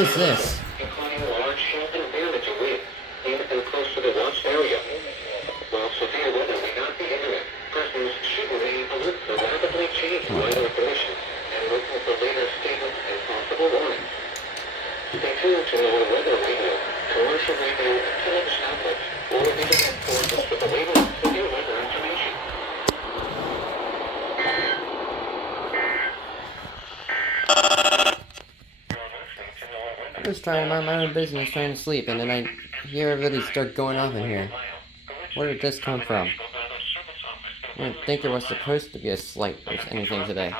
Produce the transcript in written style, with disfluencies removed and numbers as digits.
is this? Including large hail and damage and wind, in and close to the watch area. While severe weather may not be imminent, persons should remain alert for rapidly changing weather conditions and looking for later statements and possible warnings. Stay tuned to NOAA Weather Radio, commercial radio, and television outlets, or internet sources for the latest severe weather information. I was trying to mind my own business, trying to sleep, and then I hear everybody start going off in here. Where did this come from? I didn't think there was supposed to be a slight or anything today.